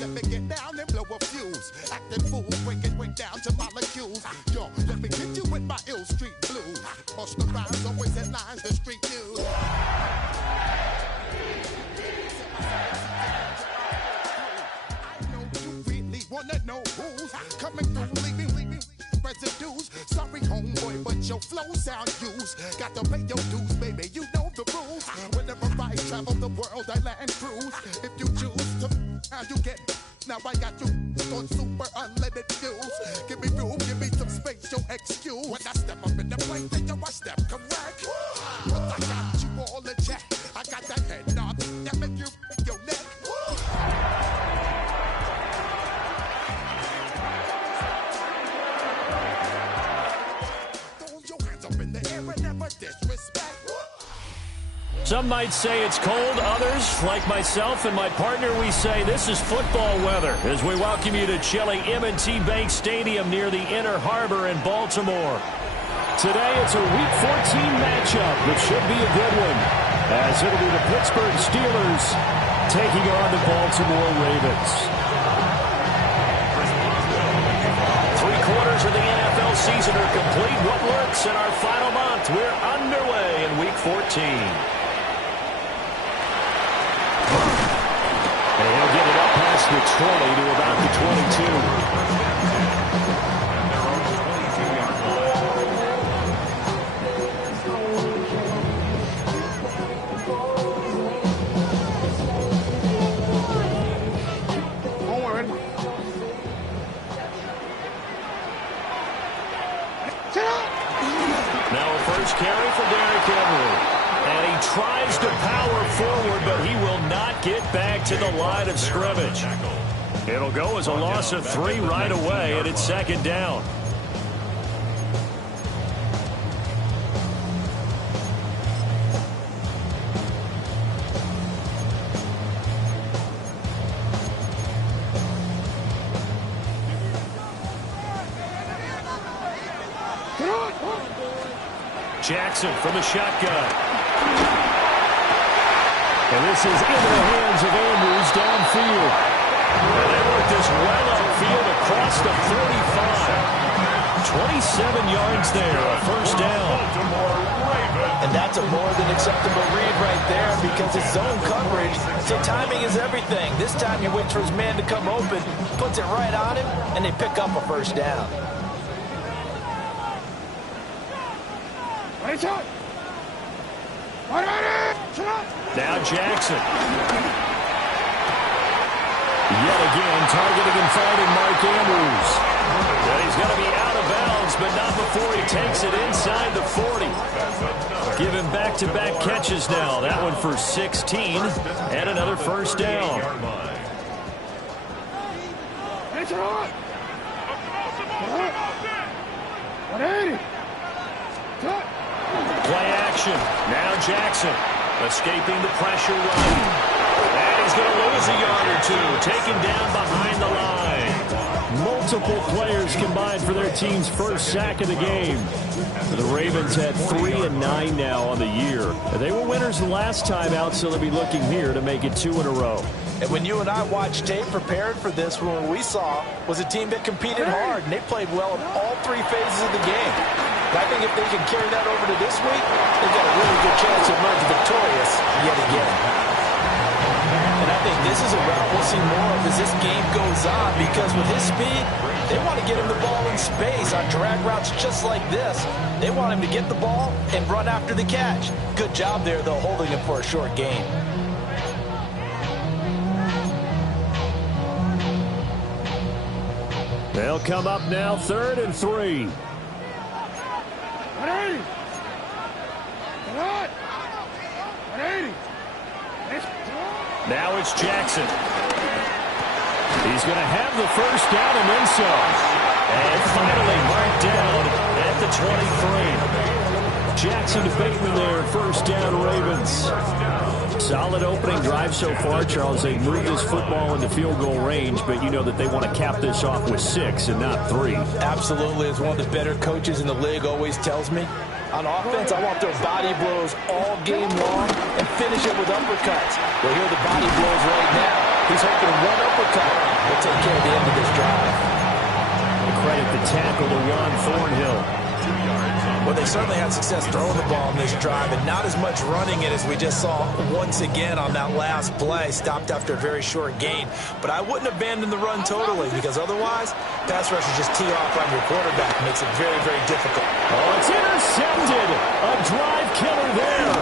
Let me get down and blow a fuse. Acting fool, breaking way down to molecules. Yo, let me get you with my ill street blues. Bust the rhymes, always headlines, the street news. I know you really wanna know who's coming through, leaving residues. Sorry, homeboy, but your flow sound used. Got to pay your dues, baby. You know the rules. Whenever I travel the world, I land cruise. If you choose to, how you get. Now I got you on super unlimited views. Give me room, give me some space, your excuse. When I step up in the place, then I step correct. Cause I got you all in check. I got that head nod that make you your neck. Some might say it's cold. Others, like myself and my partner, we say this is football weather as we welcome you to chilly M&T Bank Stadium near the Inner Harbor in Baltimore. Today it's a Week 14 matchup, which should be a good one, as it'll be the Pittsburgh Steelers taking on the Baltimore Ravens. 3/4 of the NFL season are complete. What works in our final month? We're underway in Week 14. And he'll get it up past the 20 to about the 22. Now a first carry for Derrick Henry. And he tries to power forward, but he will not get back to the line of scrimmage. It'll go as a loss of 3 right away, and it's second down. Jackson from the shotgun. And this is into the hands of Andrews downfield. And they work this well upfield across the 45. 27 yards there, a first down. And that's a more than acceptable read right there because it's zone coverage, so timing is everything. This time he waits for his man to come open, puts it right on him, and they pick up a first down. Now Jackson. Yet again, targeting and finding Mark Andrews. And he's going to be out of bounds, but not before he takes it inside the 40. Give him back-to-back catches now. That one for 16, and another first down. Play action. Now Jackson. Escaping the pressure run. And he's going to lose a yard or two. Taken down behind the line. Multiple players combined for their team's first sack of the game. The Ravens had 3-9 now on the year. They were winners the last time out, so they'll be looking here to make it 2 in a row. And when you and I watched tape prepared for this, what we saw was a team that competed hard, and they played well in all 3 phases of the game. I think if they can carry that over to this week, they've got a really good chance to emerge victorious yet again. And I think this is a route we'll see more of as this game goes on, because with his speed, they want to get him the ball in space on drag routes just like this. They want him to get the ball and run after the catch. Good job there, though, holding him for a short gain. They'll come up now, 3rd and 3. Now it's Jackson. He's going to have the first down and then some. And finally marked down at the 23. Jackson to Bateman there, first down Ravens. Solid opening drive so far, Charles. They've moved this football into field goal range, but you know that they want to cap this off with 6 and not 3. Absolutely, as one of the better coaches in the league always tells me. On offense, I want their body blows all game long and finish it with uppercuts. Well, here are the body blows right now. He's hoping one uppercut they'll take care of the end of this drive. Credit the tackle to Juan Thornhill. Well, they certainly had success throwing the ball in this drive, and not as much running it as we just saw once again on that last play. Stopped after a very short gain. But I wouldn't abandon the run totally, because otherwise, pass rushers just tee off on your quarterback. Makes it very, very difficult. Oh, it's intercepted. A drive killer there.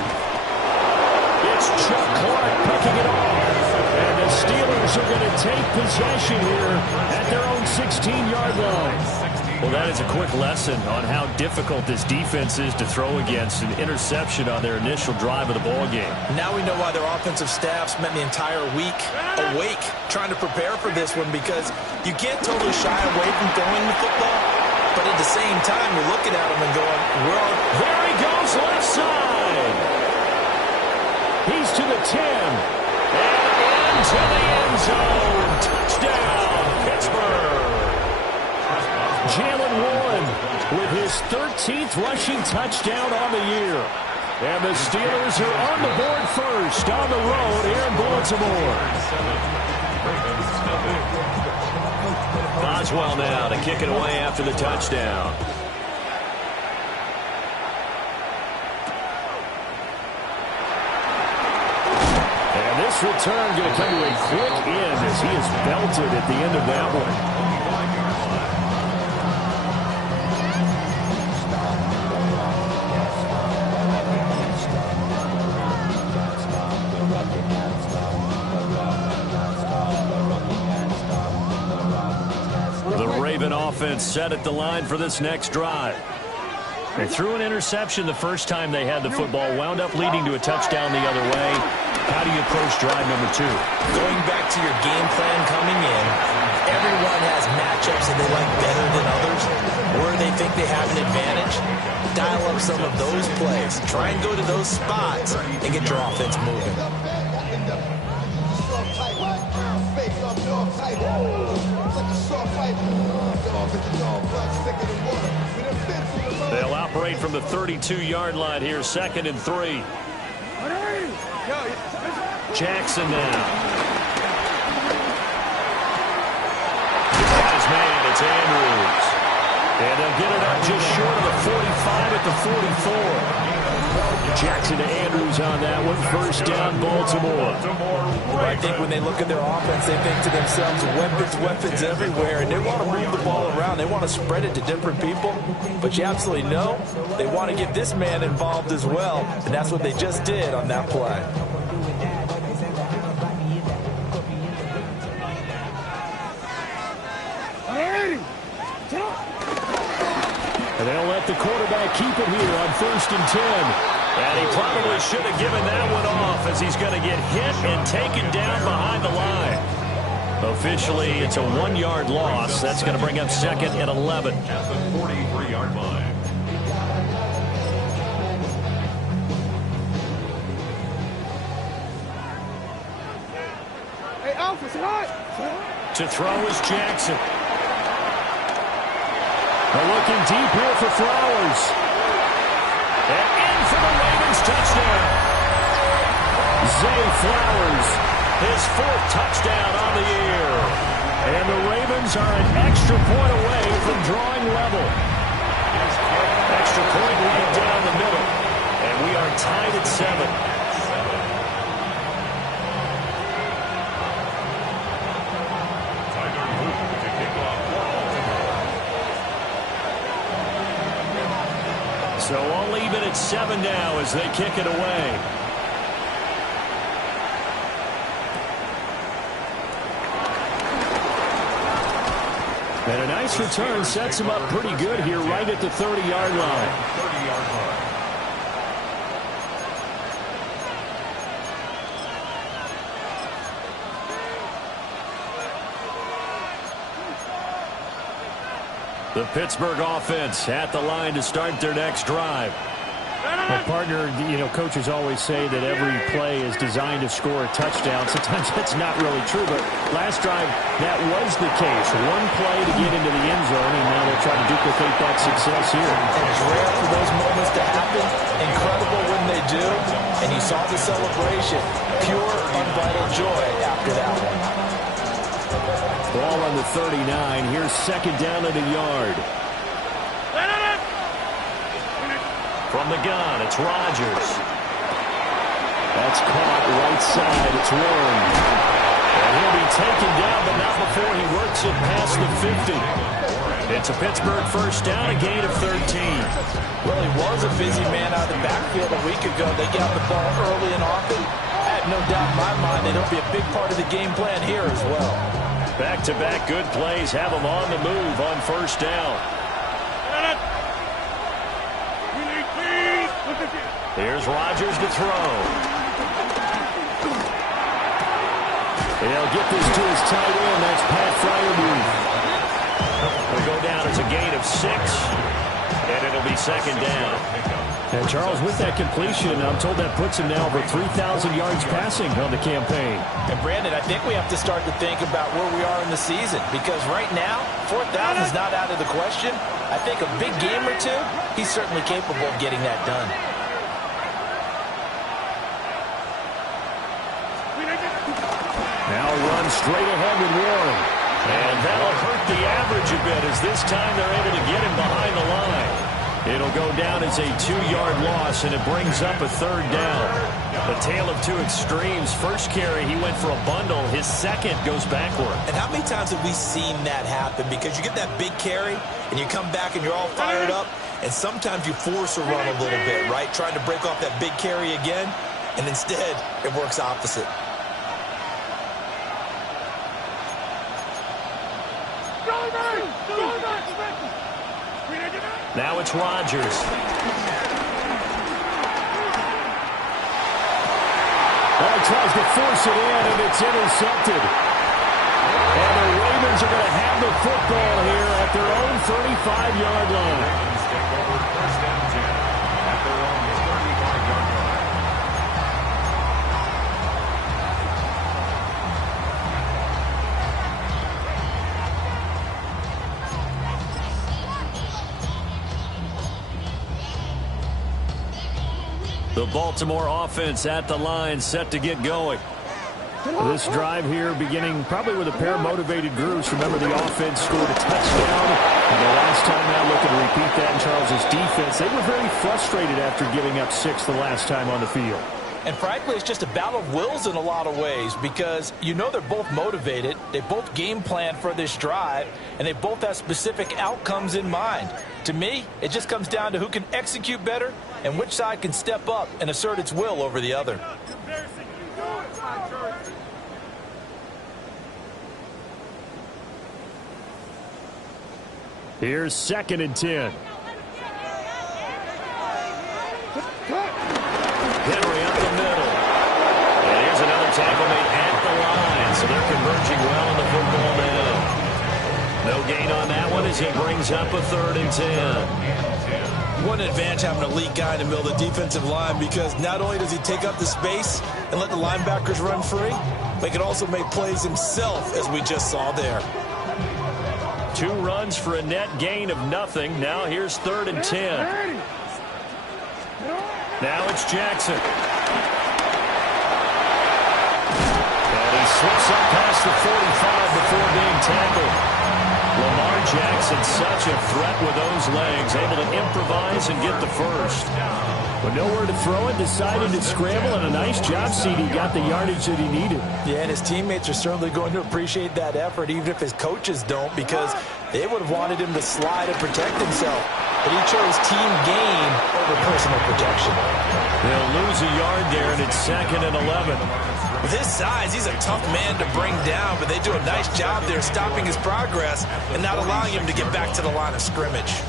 It's Chuck Clark picking it off. And the Steelers are going to take possession here at their own 16-yard line. Well, that is a quick lesson on how difficult this defense is to throw against. An interception on their initial drive of the ballgame. Now we know why their offensive staff spent the entire week awake trying to prepare for this one, because you can't totally shy away from throwing the football, but at the same time, you're looking at them and going, well, there he goes left side. He's to the 10. And into the end zone. Touchdown, Pittsburgh. Jalen Warren with his 13th rushing touchdown on the year. And the Steelers are on the board first on the road here in Baltimore. Boswell now to kick it away after the touchdown. And this return going to come to a quick end as he is belted at the end of that one. Offense set at the line for this next drive. They threw an interception the first time they had the football, wound up leading to a touchdown the other way. How do you approach drive number 2? Going back to your game plan coming in, everyone has matchups that they like better than others, where they think they have an advantage. Dial up some of those plays. Try and go to those spots and get your offense moving. They'll operate from the 32-yard line here, 2nd and 3. Jackson now. Got his man, it's Andrews. And they'll get it up just short of the 45 at the 44. Jackson to Andrews on that one. First down, Baltimore. I think when they look at their offense, they think to themselves, weapons everywhere, and they want to move the ball around. They want to spread it to different people, but you absolutely know they want to get this man involved as well, and that's what they just did on that play. And they'll let the quarterback keep it here on 1st and 10. And he probably should have given that one off, as he's going to get hit and taken down behind the line. Officially, it's a 1-yard loss. That's going to bring up 2nd and 11. At the 43-yard line. Hey, Alpha, say hi. To throw is Jackson. They're looking deep here for Flowers. And in for the Ravens touchdown. Zay Flowers, his 4th touchdown on the year. And the Ravens are an extra point away from drawing level. Extra point right down the middle. And we are tied at 7. So all even at 7 now as they kick it away. And a nice return sets him up pretty good here right at the 30-yard line. The Pittsburgh offense at the line to start their next drive. Well, partner, coaches always say that every play is designed to score a touchdown. Sometimes that's not really true, but last drive, that was the case. One play to get into the end zone, and now they'll try to duplicate that success here. And it's rare for those moments to happen. Incredible when they do. And you saw the celebration. Pure, unbridled joy after that one. Ball on the 39. Here's second down and a yard. From the gun, it's Rodgers. That's caught right side. It's Warren. And he'll be taken down, but not before he works it past the 50. It's a Pittsburgh first down, a gain of 13. Well, he was a busy man out of the backfield a week ago. They got the ball early and often. I have no doubt in my mind that it'll be a big part of the game plan here as well. Back-to-back good plays have them on the move on first down. Here's Rodgers to throw. They'll get this to his tight end. That's Pat Freiermuth. Will go down as a gain of 6, and it'll be second down. And Charles, with that completion, I'm told that puts him now over 3,000 yards passing on the campaign. And Brandon, I think we have to start to think about where we are in the season, because right now, 4,000 is not out of the question. I think a big game or two, he's certainly capable of getting that done. Now run straight ahead with Warren. And that'll hurt the average a bit as this time they're able to get him behind the line. It'll go down as a 2-yard loss, and it brings up a third down. A tale of two extremes. First carry, he went for a bundle. His second goes backward. And how many times have we seen that happen? Because you get that big carry, and you come back and you're all fired up, and sometimes you force a run a little bit, right? Trying to break off that big carry again, and instead it works opposite. Now it's Rodgers. Well, he tries to force it in, and it's intercepted. And the Ravens are going to have the football here at their own 35-yard line. The Baltimore offense at the line, set to get going. This drive here beginning probably with a pair of motivated groups. Remember, the offense scored a touchdown. And the last time out, looking to repeat that in Charles' defense. They were very frustrated after giving up 6 the last time on the field. And frankly, it's just a battle of wills in a lot of ways, because you know they're both motivated, they both game plan for this drive, and they both have specific outcomes in mind. To me, it just comes down to who can execute better and which side can step up and assert its will over the other. Here's second and 10. Henry up the middle. And here's another tackle made at the line. So they're converging well on the football now. No gain on that one as he brings up a third and 10. What an advantage having an elite guy in the middle of the defensive line, because not only does he take up the space and let the linebackers run free, but he can also make plays himself, as we just saw there. 2 runs for a net gain of nothing. Now here's third and 10. Now it's Jackson. And he slips up past the 45 before being tackled. Lamar Jackson, such a threat with those legs, able to improvise and get the first. But nowhere to throw it, decided to scramble, and a nice job, CD. Got the yardage that he needed. Yeah, and his teammates are certainly going to appreciate that effort, even if his coaches don't, because they would have wanted him to slide and protect himself. But he chose team gain over personal protection. They'll lose a yard there, and it's second and 11. With his size, he's a tough man to bring down, but they do a nice job there stopping his progress and not allowing him to get back to the line of scrimmage.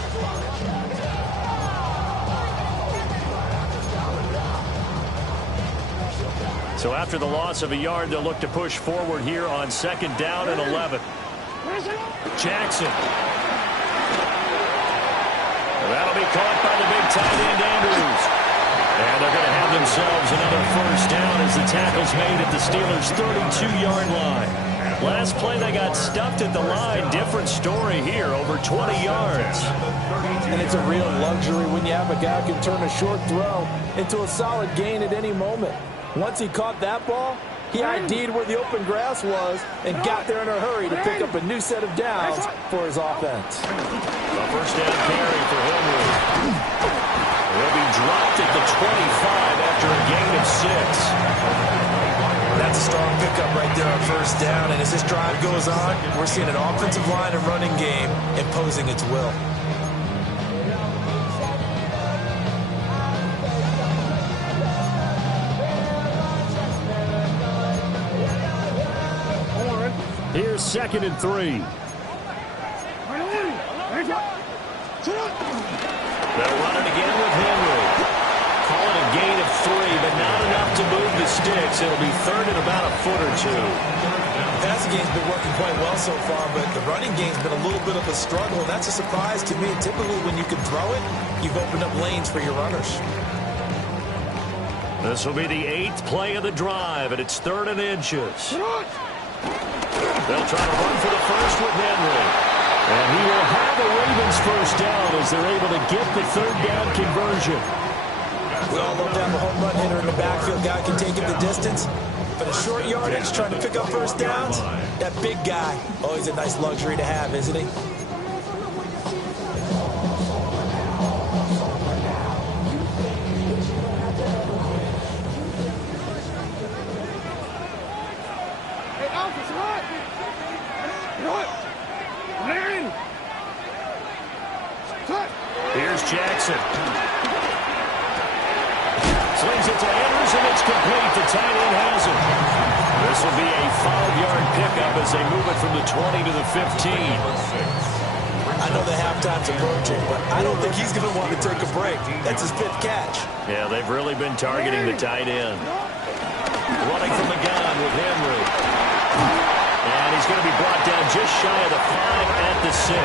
So after the loss of a yard, they'll look to push forward here on second down and 11. Jackson. That'll be caught by the big tight end, Andrews. And they're going to have themselves another first down as the tackle's made at the Steelers' 32-yard line. Last play, they got stuffed at the line. Different story here, over 20 yards. And it's a real luxury when you have a guy who can turn a short throw into a solid gain at any moment. Once he caught that ball, He ID'd where the open grass was and got there in a hurry to pick up a new set of downs for his offense. A first down carry for Henry. He'll be dropped at the 25 after a gain of 6. That's a strong pickup right there on first down. And as this drive goes on, we're seeing an offensive line and running game imposing its will. Here's 2nd and 3. They'll run it again with Henry. Call it a gain of 3, but not enough to move the sticks. It'll be 3rd and about a foot or 2. The passing game's been working quite well so far, but the running game's been a little bit of a struggle, and that's a surprise to me. Typically, when you can throw it, you've opened up lanes for your runners. This will be the 8th play of the drive, and it's 3rd and inches. They'll try to run for the first with Henry. And he will have a Ravens first down as they're able to get the 3rd down conversion. We all love to have a home run hitter in the backfield. Guy can take it the distance. But a short yardage, trying to pick up first downs, that big guy, always a nice luxury to have, isn't he? Here's Jackson. Slings it to Andrews, and it's complete. The tight end has it. This will be a 5-yard pickup as they move it from the 20 to the 15. I know the halftime's approaching, but I don't think he's going to want to take a break. That's his 5th catch. Yeah, they've really been targeting the tight end. Running from the gun with Henry. And he's going to be brought down just shy of the 5 at the 6.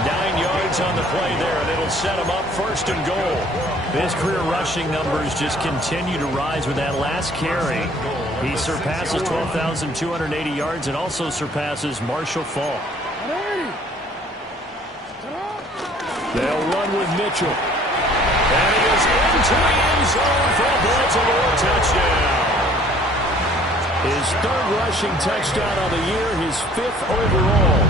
9 yards on the play there, and it'll set him up 1st and goal. His career rushing numbers just continue to rise with that last carry. He surpasses 12,280 yards and also surpasses Marshall Faulk. They'll run with Mitchell. And he is into the end zone for a Baltimore touchdown. His 3rd rushing touchdown of the year, his 5th overall.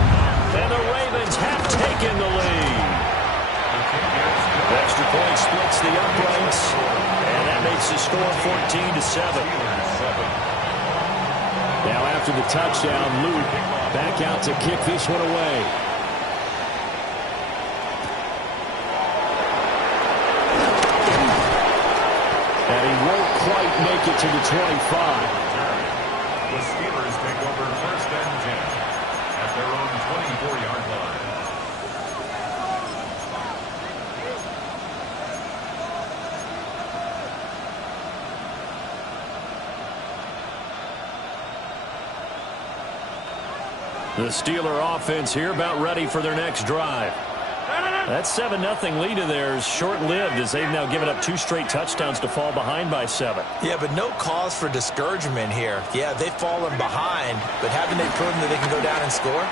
And the Ravens have taken the lead. Extra point splits the uprights, and that makes the score 14-7. Now after the touchdown, Luke back out to kick this one away. And he won't quite make it to the 25. The Steelers take over 1st and 10. At their own 24-yard line. The Steeler offense here about ready for their next drive. That 7-0 lead of theirs short-lived as they've now given up 2 straight touchdowns to fall behind by 7. Yeah, but no cause for discouragement here. Yeah, they've fallen behind, but haven't they proven that they can go down and score?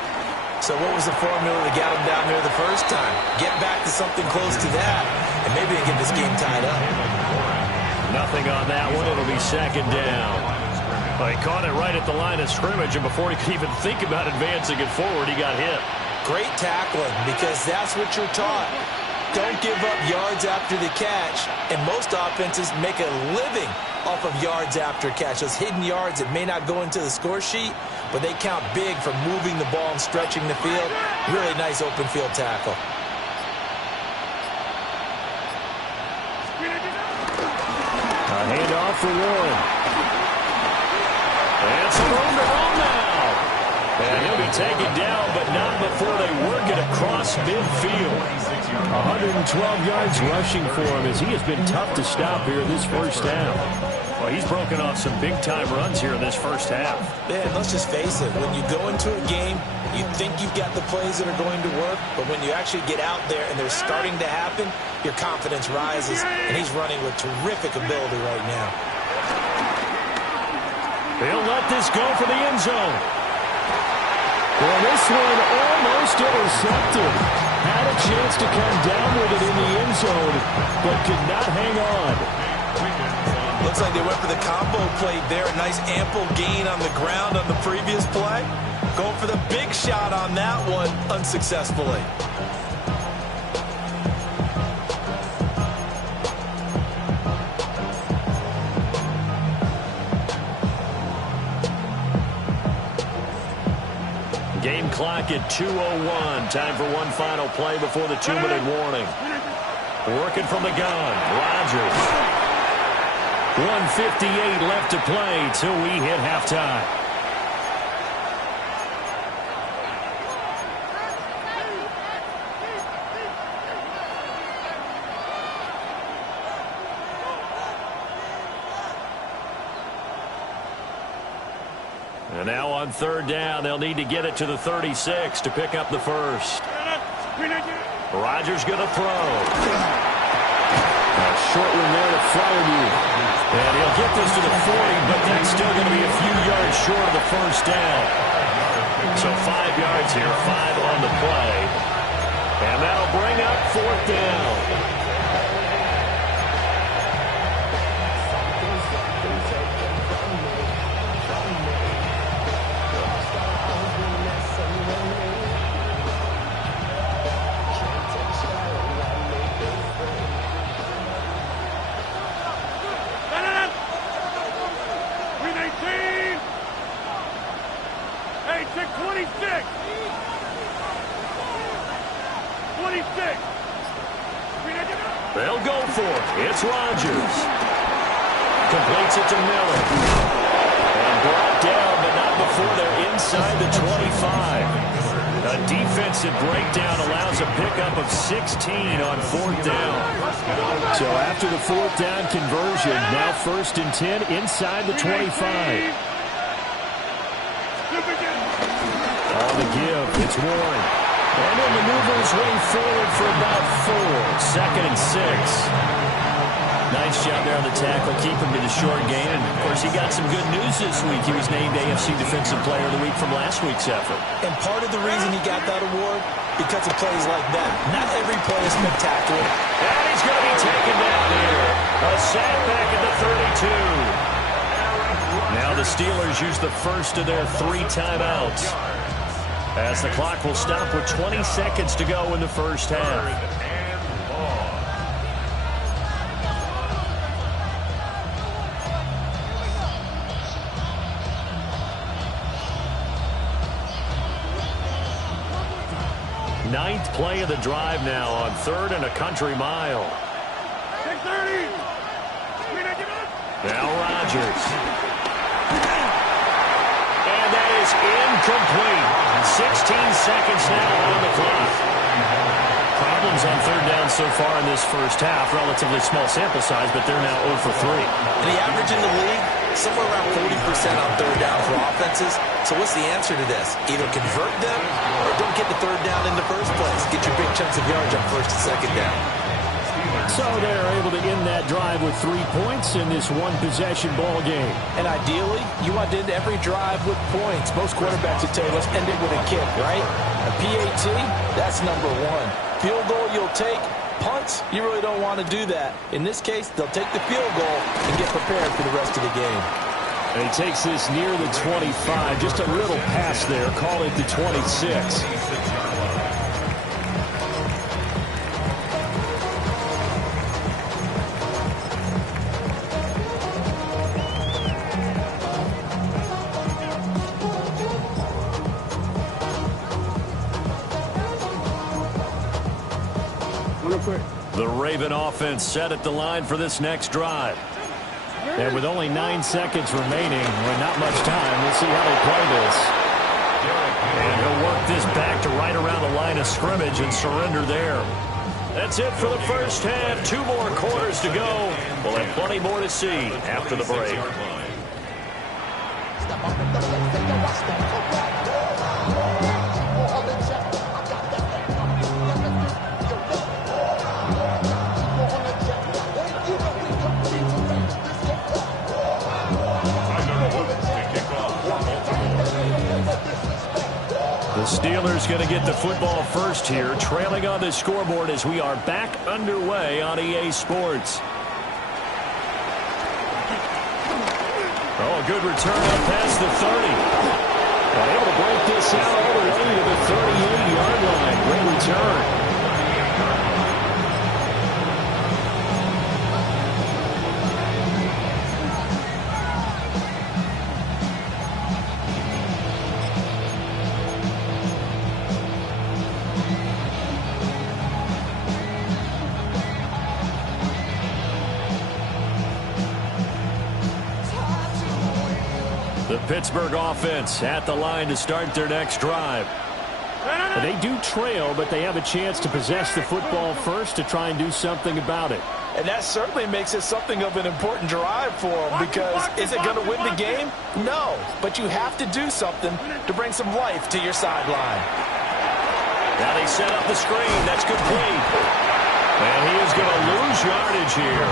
So what was the formula that got them down there the first time? Get back to something close to that, and maybe they get this game tied up. Nothing on that one. It'll be 2nd down. Well, he caught it right at the line of scrimmage, and before he could even think about advancing it forward, he got hit. Great tackling, because that's what you're taught. Don't give up yards after the catch, and most offenses make a living off of yards after catch. Those hidden yards that may not go into the score sheet, but they count big for moving the ball and stretching the field. Really nice open field tackle. A handoff for Warren. And some room to run now. And he'll be taken down, but not before they work it across midfield. 112 yards rushing for him as he has been tough to stop here this first half. Well, he's broken off some big-time runs here in this first half. Yeah, let's just face it. When you go into a game, you think you've got the plays that are going to work, but when you actually get out there and they're starting to happen, your confidence rises, and he's running with terrific ability right now. They'll let this go for the end zone. Well, this one almost intercepted. Had a chance to come down with it in the end zone, but could not hang on. Looks like they went for the combo play there. A nice ample gain on the ground on the previous play. Going for the big shot on that one unsuccessfully. Game clock at 2:01. Time for one final play before the 2-minute warning. Working from the gun, Rodgers. 1:58 left to play till we hit halftime. And now on third down, they'll need to get it to the 36 to pick up the first. Rodgers going to throw. A short one there to Flowerview. And he'll get this to the 40, but that's still going to be a few yards short of the first down. So 5 yards here, 5 on the play. And that'll bring up fourth down. They'll go for it. It's Rodgers. Completes it to Miller. And brought down, but not before they're inside the 25. A defensive breakdown allows a pickup of 16 on fourth down. So after the fourth down conversion, now 1st and 10 inside the 25. On the give, it's Warren. And he'll maneuver his way forward for about 4. 2nd and 6. Nice job there on the tackle. Keep him to the short game. And, of course, he got some good news this week. He was named AFC Defensive Player of the Week from last week's effort. And part of the reason he got that award, because of plays like that. Not every play is spectacular. And he's going to be taken down here. A sack back at the 32. Now the Steelers use the first of their 3 timeouts, as the clock will stop with 20 seconds to go in the first half. Ninth play of the drive now on 3rd and a country mile. 6:30. Now Rodgers. And that is incomplete. 16 seconds now on the clock. Problems on third down so far in this first half. Relatively small sample size, but they're now 0 for 3. And the average in the league, somewhere around 40% on third down for offenses. So what's the answer to this? Either convert them or don't get the third down in the first place. Get your big chunks of yards on 1st and 2nd down. So they're able to end that drive with 3 points in this one-possession ball game. And ideally, you want to end every drive with points. Most quarterbacks would tell you, let's end it with a kick, right? A PAT, that's number 1. Field goal you'll take. Punts, you really don't want to do that. In this case, they'll take the field goal and get prepared for the rest of the game. And he takes this near the 25. Just a little pass there. Call it the 26. The Raven offense set at the line for this next drive. And with only 9 seconds remaining, with not much time, we'll see how they play this. And he'll work this back to right around the line of scrimmage and surrender there. That's it for the first half. 2 more quarters to go. We'll have plenty more to see after the break. The Steelers going to get the football first here, trailing on the scoreboard as we are back underway on EA Sports. good return up past the 30. But able to break this out all the way to the 38-yard line. Great return. The Pittsburgh offense at the line to start their next drive. They do trail, but they have a chance to possess the football first to try and do something about it. And that certainly makes it something of an important drive for them, because is it going to win the game? No, but you have to do something to bring some life to your sideline. Now they set up the screen. That's complete. And he is going to lose yardage here.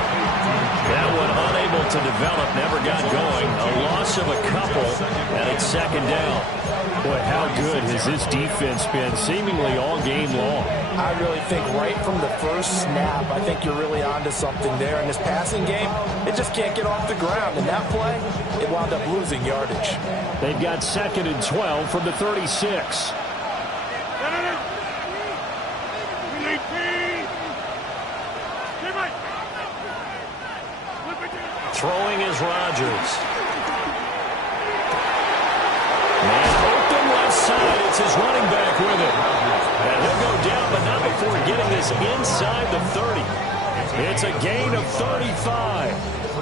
That one unable to develop, never got going. A loss of a couple, and it's second down. Boy, how good has this defense been seemingly all game long? I really think right from the first snap, I think you're really onto something there. In this passing game, it just can't get off the ground. And that play, it wound up losing yardage. They've got 2nd and 12 from the 36. Throwing is Rodgers. Man open left side. It's his running back with it. And he'll go down, but not before getting this inside the 30. It's a gain of 35.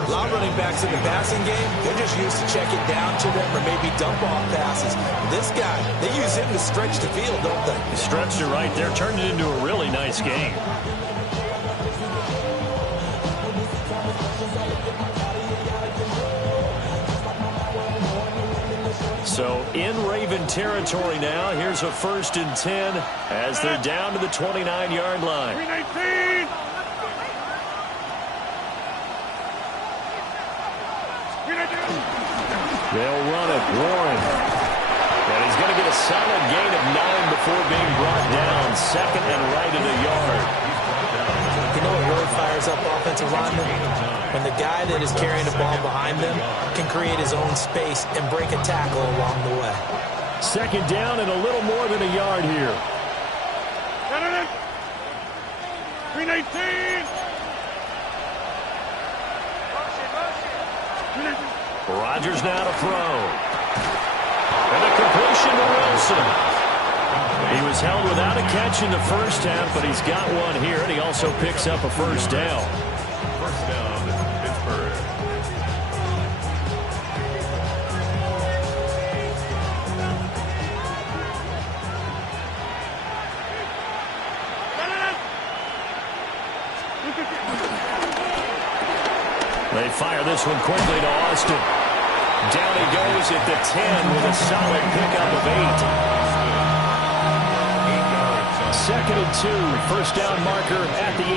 A lot of running backs in the passing game, they're just used to check it down to them or maybe dump off passes. This guy, they use him to stretch the field, don't they? He stretched it right there, turned it into a really nice game. So in Raven territory now. Here's a 1st and 10 as they're down to the 29-yard line. They'll run it. Warren. And he's going to get a solid gain of 9 before being brought down. 2nd and right at a yard. You know what really fires up offensive linemen? When the guy that is carrying the ball behind them can create his own space and break a tackle along the way. 2nd down and a little more than a yard here. 319. Rodgers now to throw. And a completion to Wilson. He was held without a catch in the first half, but he's got one here, and he also picks up a 1st down. First down, Pittsburgh. They fire this one quickly to Austin. Down he goes at the 10 with a solid pickup of 8. 2nd and 2. 1st down marker at the 8.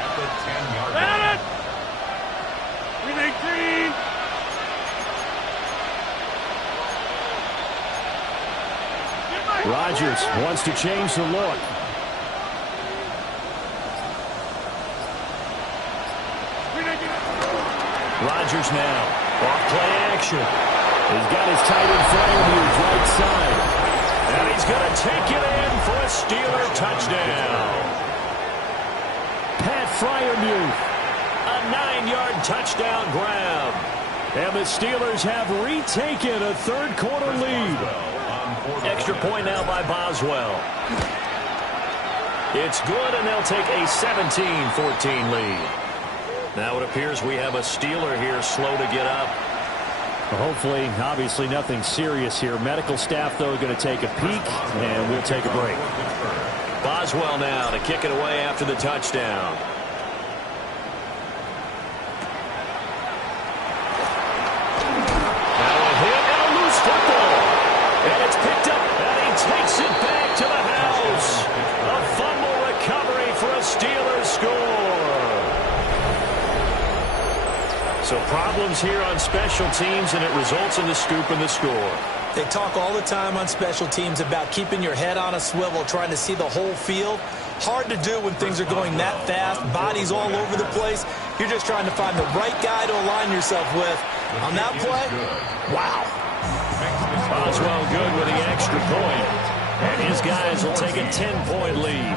At the 10-yard line. 319. Rodgers wants to change the look. Rodgers now. Off play action. He's got his tight end Freiermuth right side. And he's going to take it in for a Steeler touchdown. Pat Freiermuth. A 9-yard touchdown grab. And the Steelers have retaken a third-quarter lead. Extra point now by Boswell. It's good, and they'll take a 17-14 lead. Now it appears we have a Steeler here slow to get up. Well, hopefully, obviously nothing serious here. Medical staff, though, going to take a peek, and we'll take a break. Boswell now to kick it away after the touchdown. Now a hit and a loose football. And it's picked up, and he takes it back to the house. A fumble recovery for a Steelers score. So problems here on special teams, and it results in the scoop and the score. They talk all the time on special teams about keeping your head on a swivel, trying to see the whole field. Hard to do when things are going that fast, bodies all over the place. You're just trying to find the right guy to align yourself with, On that play, wow. Boswell good with the extra point. And his guys will take a 10-point lead.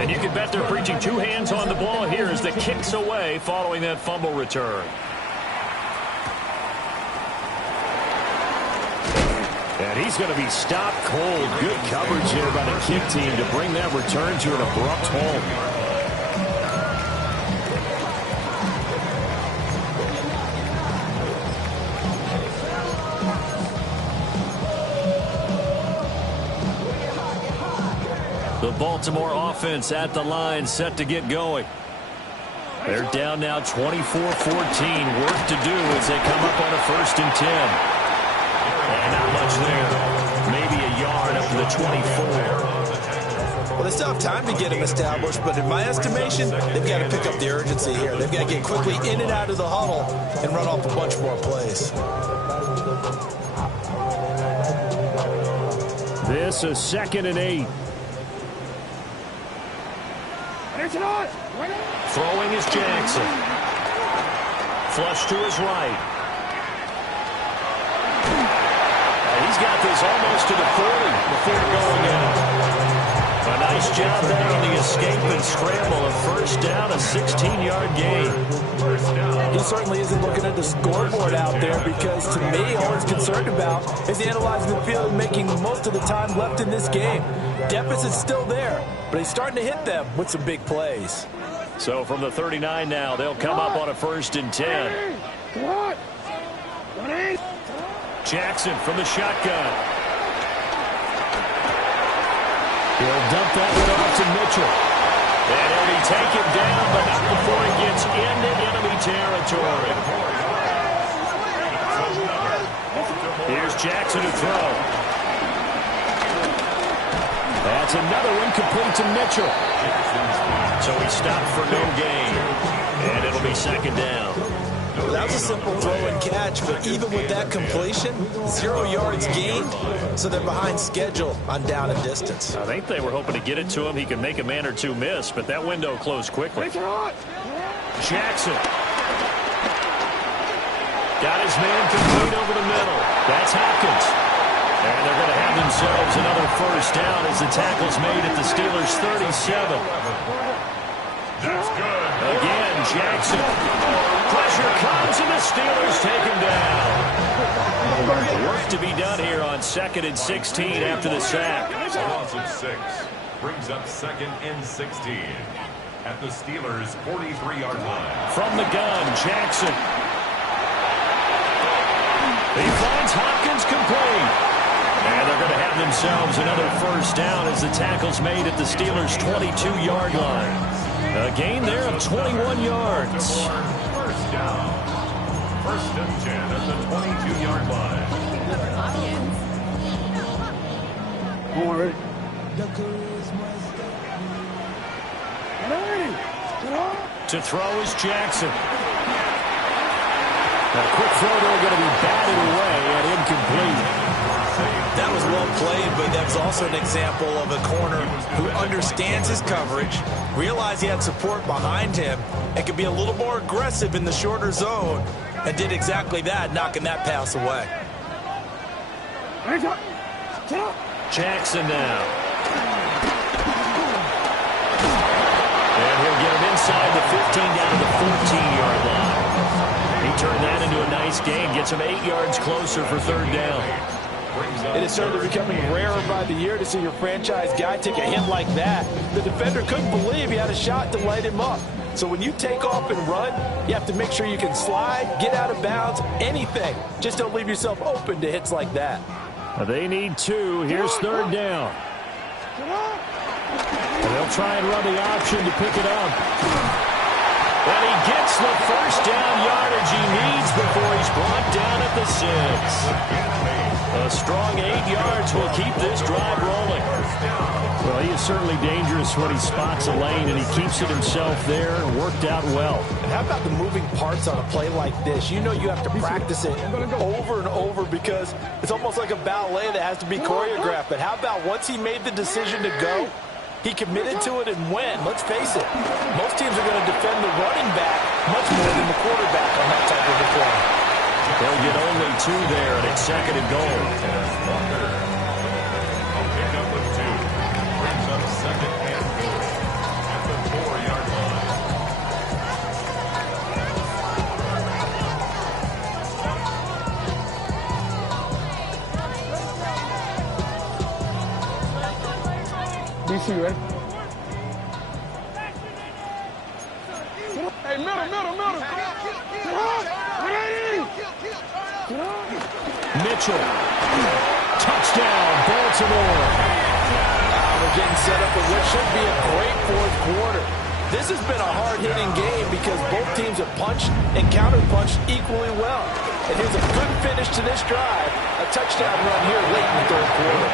And you can bet they're preaching two hands on the ball here as the kick's away following that fumble return. And he's going to be stopped cold. Good coverage here by the kick team to bring that return to an abrupt halt. The Baltimore offense at the line, set to get going. They're down now 24-14. Work to do as they come up on a 1st and 10. And not much there. Maybe a yard up to the 24. Well, they still have time to get him established, but in my estimation, they've got to pick up the urgency here. They've got to get quickly in and out of the huddle and run off a bunch more plays. This is 2nd and 8. Throwing is Jackson. Flush to his right. And he's got this almost to the 40 before going in. A nice job there on the escape and scramble. A 1st down, a 16-yard gain. He certainly isn't looking at the scoreboard out there because, to me, all he's concerned about is analyzing the field and making the most of the time left in this game. Deficit's still there, but he's starting to hit them with some big plays. So from the 39 now, they'll come up on a 1st and 10. Jackson from the shotgun. He'll dump that one off to Mitchell. And he'll be taken down, but not before he gets into enemy territory. Here's Jackson to throw. That's another one complete to Mitchell. So he stopped for no gain. And it'll be 2nd down. Well, that was a simple throw and catch, but even with that completion, 0 yards gained, so they're behind schedule on down and distance. I think they were hoping to get it to him. He could make a man or two miss, but that window closed quickly. Jackson. Got his man complete over the middle. That's Hopkins. And they're going to have themselves another 1st down as the tackle's made at the Steelers' 37. That's good. Again, Jackson. Pressure comes, and the Steelers take him down. Work to be done here on 2nd and 16 after the sack. A loss of 6 brings up 2nd and 16 at the Steelers' 43-yard line. From the gun, Jackson. He finds Hopkins complete. And they're going to have themselves another 1st down as the tackle's made at the Steelers' 22-yard line. A gain there of 21 yards. 1st down. 1st and 10 at the 22-yard line. To throw is Jackson. A quick throw there going to be batted away and incomplete. That was well played, but that's also an example of a corner who understands his coverage, realized he had support behind him, and could be a little more aggressive in the shorter zone, and did exactly that, knocking that pass away. Jackson now. And he'll get him inside the 15 down to the 14-yard line. He turned that into a nice gain, gets him 8 yards closer for 3rd down. It is certainly becoming rarer by the year to see your franchise guy take a hit like that. The defender couldn't believe he had a shot to light him up. So when you take off and run, you have to make sure you can slide, get out of bounds, anything. Just don't leave yourself open to hits like that. They need 2. Here's 3rd down. And they'll try and run the option to pick it up. And he gets the 1st down yardage he needs before he's brought down at the 6. A strong 8 yards will keep this drive rolling. Well, he is certainly dangerous when he spots a lane, and he keeps it himself there and worked out well. And how about the moving parts on a play like this? You know you have to practice it over and over because it's almost like a ballet that has to be choreographed. But how about once he made the decision to go, He committed to it and went. Let's face it, most teams are going to defend the running back much more than the quarterback on that type of a play. They'll get only 2 there, and it's 2nd and goal. Walker. I'll pick up with 2. Brings up 2nd and goal at the 4-yard line. DC, ready? Hey, middle. Mitchell. Touchdown, Baltimore. We're getting set up for what should be a great 4th quarter. This has been a hard-hitting game because both teams have punched and counter-punched equally well. And here's a good finish to this drive. A touchdown run here late in the 3rd quarter.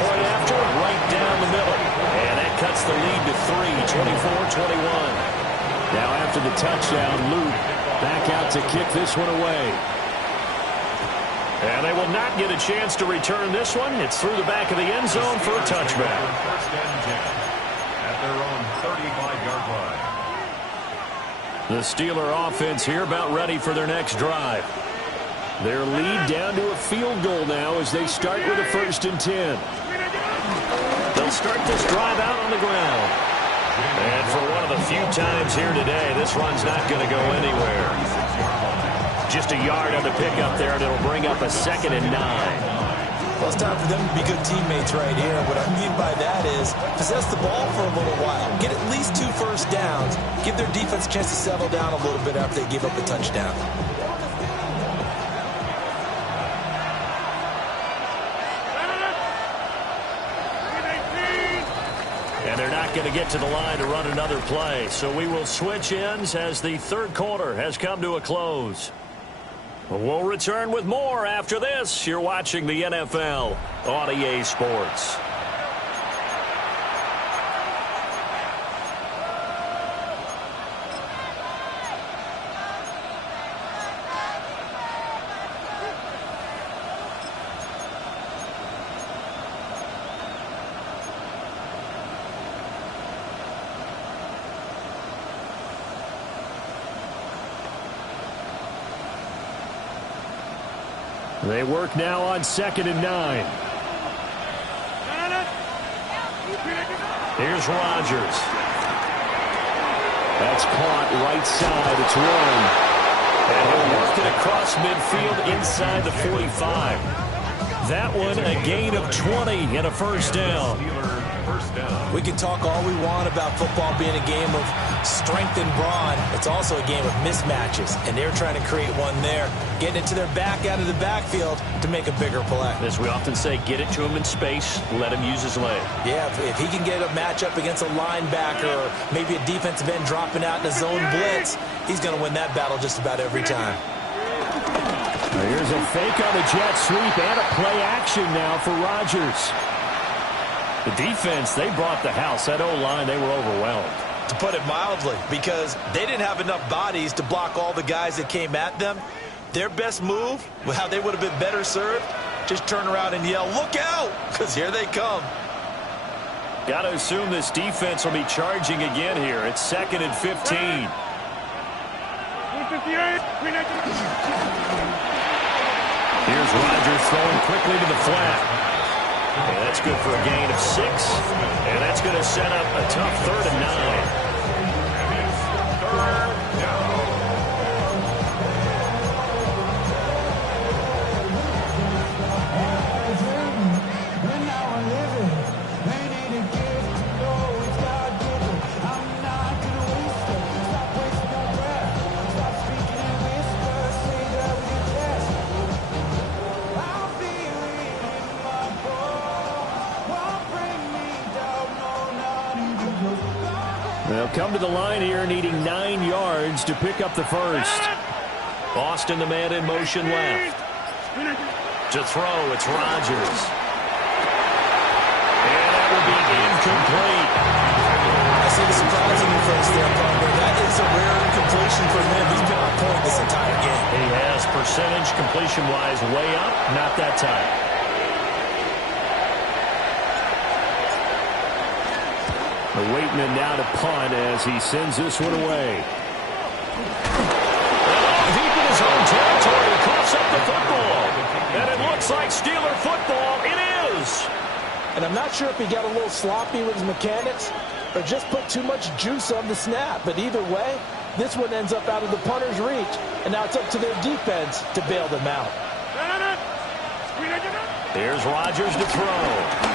Point after, right down the middle. And that cuts the lead to 3, 24-21. Now after the touchdown, Luke back out to kick this one away. And they will not get a chance to return this one. It's through the back of the end zone for a touchback. First and 10 at their own 35-yard line. The Steeler offense here about ready for their next drive. Their lead down to a field goal now as they start with a 1st and 10. They'll start this drive out on the ground. And for one of the few times here today, this run's not going to go anywhere. Just a yard on the pickup there, and it'll bring up a 2nd and 9. Well, it's time for them to be good teammates right here. What I mean by that is possess the ball for a little while. Get at least 2 first downs. Give their defense a chance to settle down a little bit after they give up a touchdown. And they're not going to get to the line to run another play. So we will switch ends as the 3rd quarter has come to a close. We'll return with more after this. You're watching the NFL on EA Sports. They work now on 2nd and 9. Here's Rodgers. That's caught right side. It's one. And he'll work it across midfield inside the 45. That one a gain of 20 and a 1st down. We can talk all we want about football being a game of strength and brawn. It's also a game of mismatches, and they're trying to create one there, getting it to their back out of the backfield to make a bigger play. As we often say, get it to him in space, let him use his leg. Yeah, if he can get a matchup against a linebacker or maybe a defensive end dropping out in a zone blitz, he's going to win that battle just about every time. Here's a fake on the jet sweep and a play action now for Rodgers. The defense, they brought the house. That O-line, they were overwhelmed. To put it mildly, because they didn't have enough bodies to block all the guys that came at them. Their best move, how they would have been better served, just turn around and yell, "Look out!" because here they come. Got to assume this defense will be charging again here. It's 2nd and 15. Here's Rodgers throwing quickly to the flat. And that's good for a gain of 6. And that's going to set up a tough 3rd and 9. They'll come to the line here needing 9 yards to pick up the 1st. Boston, the man in motion left. To throw, it's Rodgers. And that will be incomplete. I see the surprise in your face there, partner. That is a rare incompletion for him. He's been on point this entire game. He has percentage completion-wise way up, not that time. Waiting it now to punt as he sends this one away. Deep in his own territory, coughs up the football. And it looks like Steeler football. It is. And I'm not sure if he got a little sloppy with his mechanics or just put too much juice on the snap. But either way, this one ends up out of the punter's reach. And now it's up to their defense to bail them out. Here's Rodgers to throw.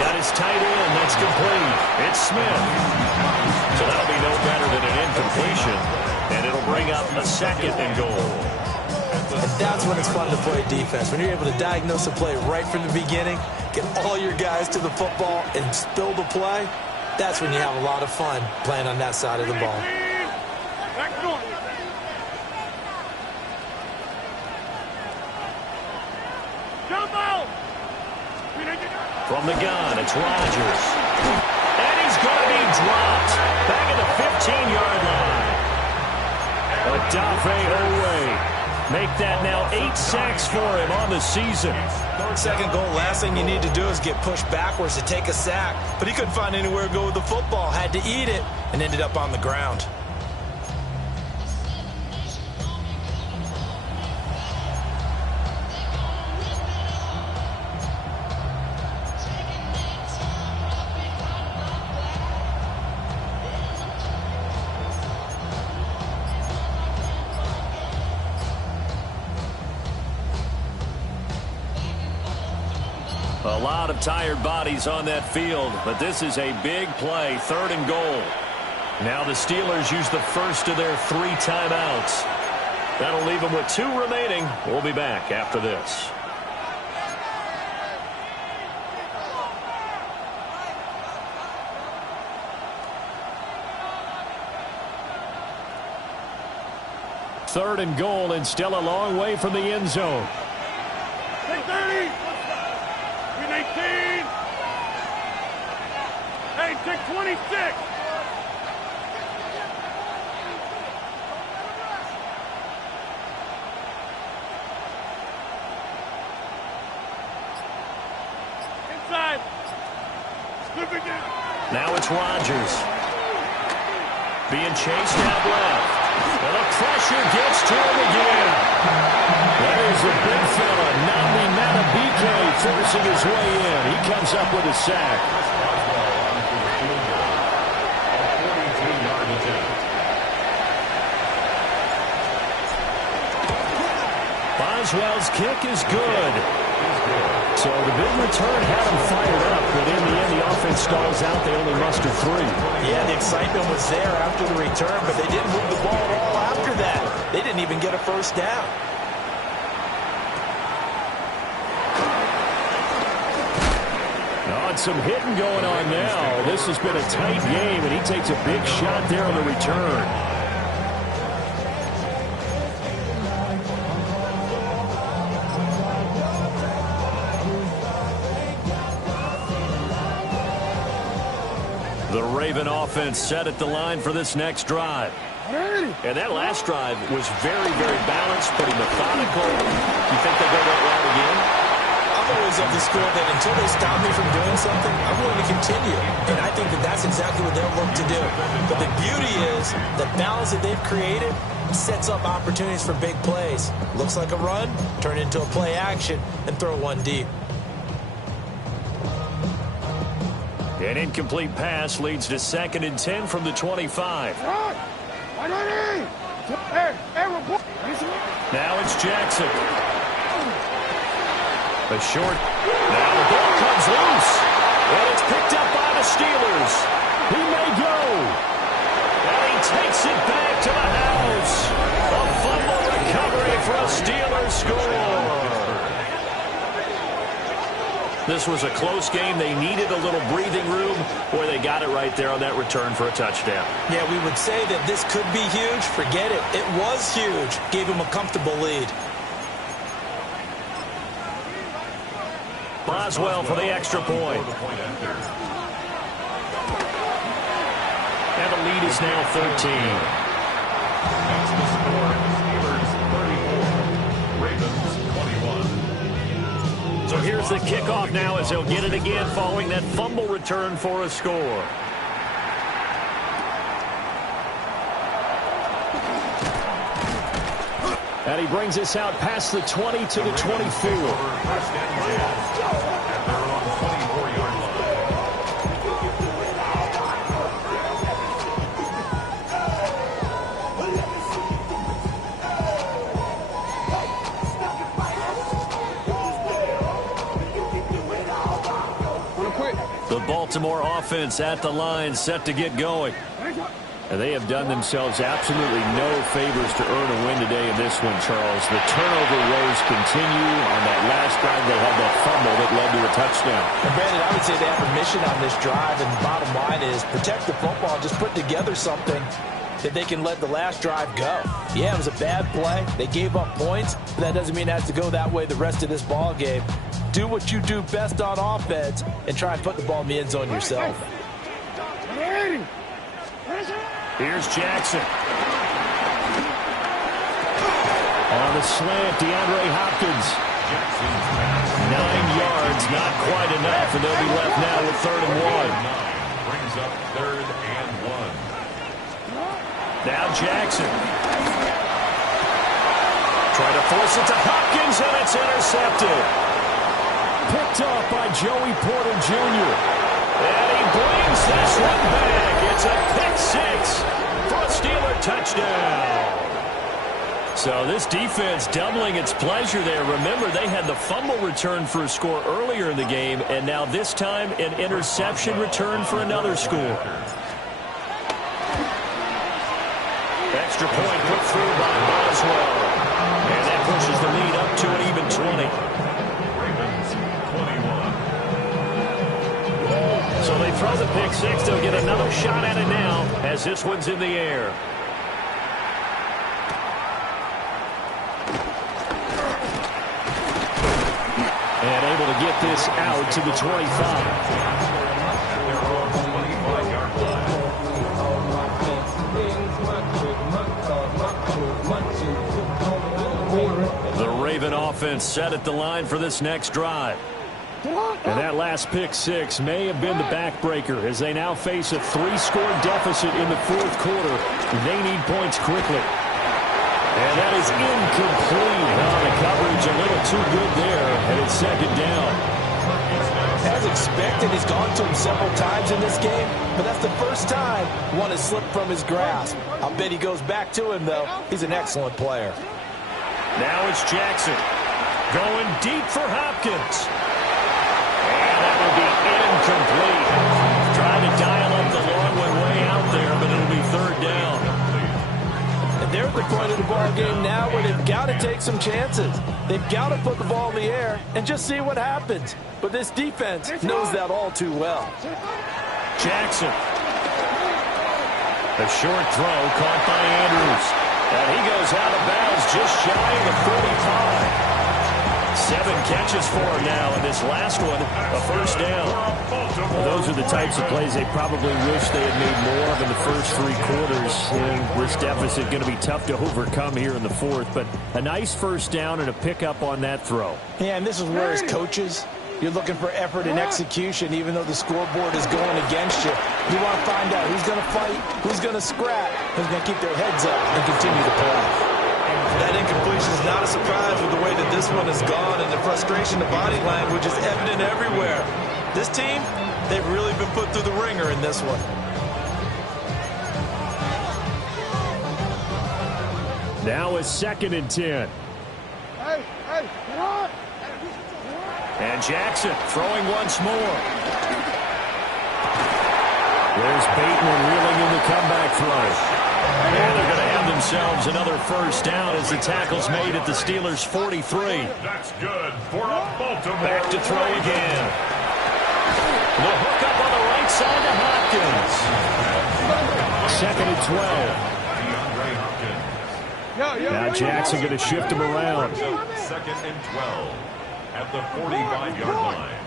Got his tight end. That's complete. It's Smith. So that'll be no better than an incompletion. And it'll bring up a 2nd and goal. And that's when it's fun to play defense. When you're able to diagnose a play right from the beginning, get all your guys to the football, and spill the play, that's when you have a lot of fun playing on that side of the ball. From the gun, it's Rodgers. And he's going to be dropped back at the 15-yard line. Odafe Oweh. Make that now 8 sacks for him on the season. 2nd goal, last thing you need to do is get pushed backwards to take a sack. But he couldn't find anywhere to go with the football. Had to eat it and ended up on the ground. A lot of tired bodies on that field, but this is a big play, 3rd and goal. Now the Steelers use the first of their 3 timeouts. That'll leave them with 2 remaining. We'll be back after this. Third and goal, and still a long way from the end zone. 6:30. 18. Hey, 6:26. Inside. Now it's Rodgers. Being chased out left. And the pressure gets to him again. There's a big fella, Nnamdi Madubuike, forcing his way in. He comes up with a sack. Boswell's kick is good. So the big return had him fired up, but in the end the offense stalls out. They only mustered 3. Yeah, the excitement was there after the return, but they didn't move the ball at all after that. They didn't even get a first down. Oh, some hitting going on now. This has been a tight game, and he takes a big shot there on the return. The Raven offense set at the line for this next drive. And that last drive was very, very balanced, pretty methodical. You think they go that route again? I'm always of the school that until they stop me from doing something, I'm going to continue. And I think that that's exactly what they'll look to do. But the beauty is the balance that they've created sets up opportunities for big plays. Looks like a run, turn into a play action, and throw one deep. An incomplete pass leads to 2nd and 10 from the 25. Now it's Jackson. A short. Now the ball comes loose. And it's picked up by the Steelers. He may go. And he takes it back to the house. A fumble recovery for a Steelers score. This was a close game. They needed a little breathing room. Boy, they got it right there on that return for a touchdown. Yeah, we would say that this could be huge. Forget it. It was huge. Gave him a comfortable lead. Boswell for the extra point. And the lead is now 13. That's the score. Steelers 34, Ravens 21. So here's the kickoff now as they'll get it again following that fumble return for a score. And he brings us out past the 20 to the 24. The Baltimore offense at the line set to get going. And they have done themselves absolutely no favors to earn a win today in this one, Charles. The turnover woes continue. On that last drive, they had that fumble that led to a touchdown. And Brandon, I would say they have a mission on this drive, and the bottom line is protect the football, just put together something that they can let the last drive go. Yeah, it was a bad play. They gave up points, but that doesn't mean it has to go that way the rest of this ball game. Do what you do best on offense and try and put the ball in the end zone yourself. Here's Jackson. On the slant, DeAndre Hopkins. 9 yards, not quite enough, and they'll be left now with 3rd and 1. Brings up 3rd and 1. Now Jackson. Trying to force it to Hopkins, and it's intercepted. Picked up by Joey Porter Jr. And he brings this one back. It's a pick 6 for a Steeler touchdown. So this defense doubling its pleasure there. Remember, they had the fumble return for a score earlier in the game, and now this time an interception return for another score. Extra point put through by Boswell. And that pushes the lead up to an even 20. So they throw the pick 6. They'll get another shot at it now as this one's in the air. And able to get this out to the 25. The Raven offense set at the line for this next drive. And that last pick 6 may have been the backbreaker as they now face a 3-score deficit in the 4th quarter. They need points quickly. And that is incomplete. The coverage a little too good there, and it's 2nd down. As expected, he's gone to him several times in this game, but that's the first time one has slipped from his grasp. I'll bet he goes back to him, though. He's an excellent player. Now it's Jackson going deep for Hopkins. That would be incomplete. Trying to dial up the long one way out there, but it'll be 3rd down. And they're at the point of the ball game now where they've got to take some chances. They've got to put the ball in the air and just see what happens. But this defense knows that all too well. Jackson. A short throw caught by Andrews. And he goes out of bounds just shy of the 45. 7 catches for him now, and this last one, a 1st down. Well, those are the types of plays they probably wish they had made more of in the first 3 quarters. And this deficit going to be tough to overcome here in the 4th, but a nice 1st down and a pickup on that throw. Yeah, and this is where as coaches, you're looking for effort and execution, even though the scoreboard is going against you. You want to find out who's going to fight, who's going to scrap, who's going to keep their heads up and continue to play. That incompletion is not a surprise with the way that this one has gone, and the frustration, the body language is evident everywhere. This team, they've really been put through the ringer in this one. Now it's 2nd and 10. And Jackson throwing once more. There's Bateman reeling in the comeback throw. And they're going to have themselves another 1st down as the tackle's made at the Steelers' 43. That's good for a Baltimore. Back to throw again. The hook up on the right side to Hopkins. 2nd and 12. Now Jackson going to shift him around. 2nd and 12 at the 45-yard line.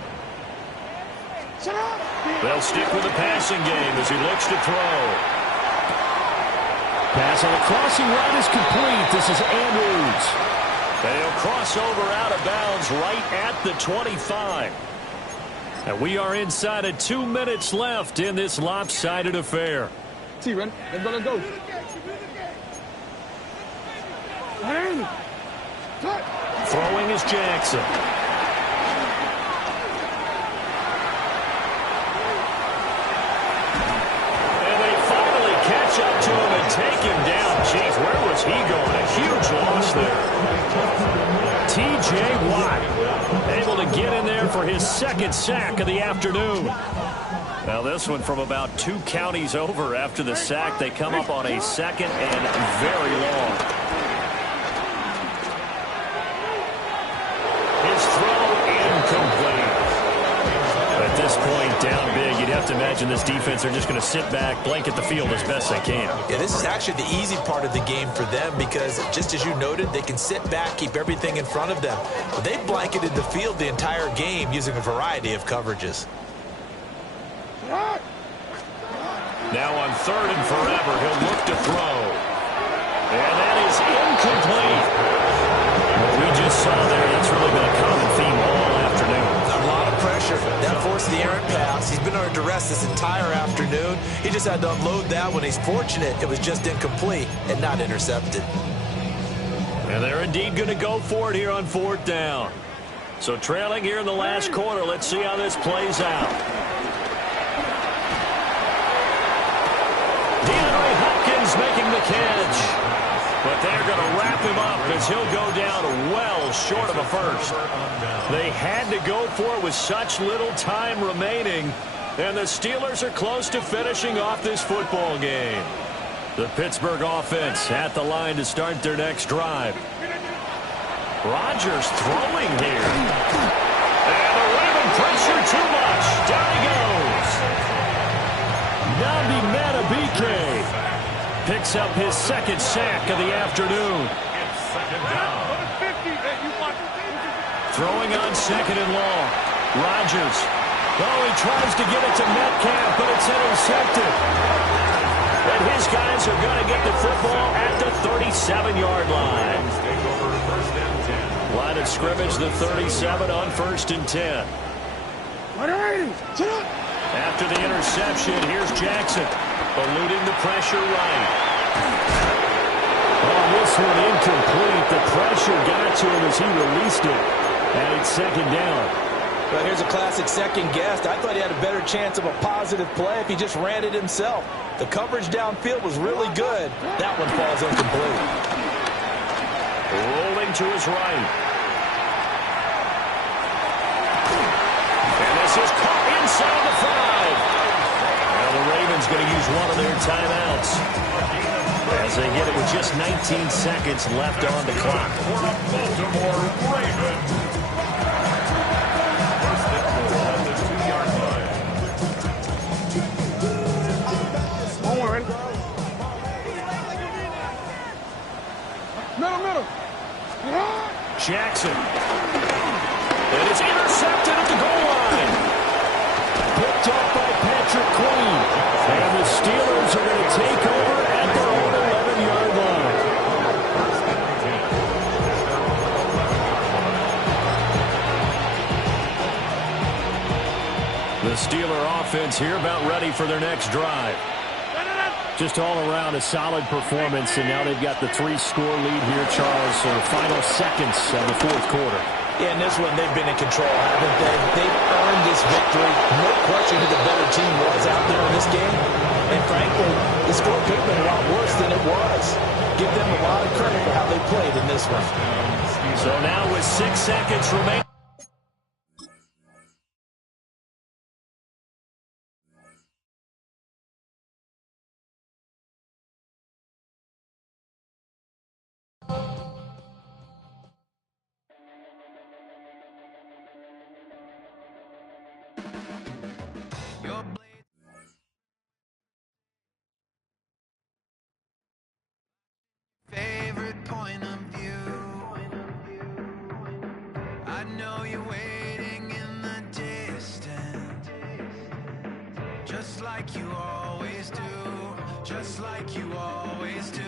They'll stick with the passing game as he looks to throw. Pass on the crossing route is complete. This is Andrews. They'll cross over out of bounds right at the 25. And we are inside of 2 minutes left in this lopsided affair. See, ready? Let's go. Throwing is Jackson. And they finally catch up to him and take him down. Jeez, where was he going? A huge loss there. T.J. Watt able to get in there for his second sack of the afternoon. Now this one from about 2 counties over after the sack. They come up on a second and very long. His throw incomplete. At this point, down big, you'd have to imagine this defense are just going to sit back, blanket the field as best they can. Yeah, this is actually the easy part of the game for them because, just as you noted, they can sit back, keep everything in front of them. But they blanketed the field the entire game using a variety of coverages. Now on 3rd and forever, he'll look to throw. And that is incomplete. What we just saw there, that's really been a common theme all afternoon. A lot of pressure. That forced the errant pass. He's been under duress this entire afternoon. He just had to unload that when he's fortunate. It was just incomplete and not intercepted. And they're indeed going to go for it here on 4th down. So trailing here in the last quarter, let's see how this plays out. DeAndre Hopkins making the catch. But they're going to wrap him up as he'll go down well short of a first. They had to go for it with such little time remaining. And the Steelers are close to finishing off this football game. The Pittsburgh offense at the line to start their next drive. Rodgers throwing here. And the Raven pressure too much. Down he goes. Nnamdi Madubuike picks up his second sack of the afternoon. Throwing on 2nd and long. Rodgers. Oh, he tries to get it to Metcalf, but it's intercepted. And his guys are going to get the football at the 37-yard line. Line of scrimmage, the 37 on 1st and 10. After the interception, here's Jackson. Eluding the pressure right. Oh, this one incomplete. The pressure got to him as he released it. And it's 2nd down. Well, here's a classic second guess. I thought he had a better chance of a positive play if he just ran it himself. The coverage downfield was really good. That one falls incomplete. Rolling to his right. And this is caught inside the 5. Now the Ravens going to use one of their timeouts as they get it with just 19 seconds left on the clock. Baltimore Ravens. Middle. Jackson. And it's intercepted at the goal line. Picked up by Patrick Queen. And the Steelers are going to take over at their own 11-yard line. The Steeler offense here about ready for their next drive. Just all around a solid performance, and now they've got the 3-score lead here, Charles, for the final seconds of the 4th quarter. Yeah, in this one, they've been in control, haven't they? They've earned this victory. No question who the better team was out there in this game. And frankly, the score could have been a lot worse than it was. Give them a lot of credit for how they played in this one. So now with 6 seconds remaining. Favorite point of view. I know you're waiting in the distance, just like you always do, just like you always do.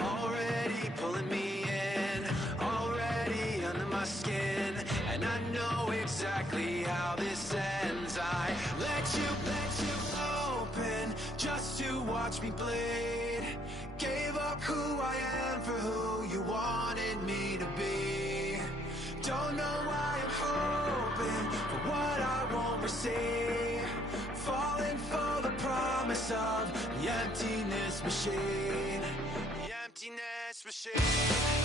Already pulling me in, already. my skin, and I know exactly how this ends. I let you open just to watch me bleed. Gave up who I am for who you wanted me to be. Don't know why I'm hoping for what I won't receive. Falling for the promise of the emptiness machine. The emptiness machine.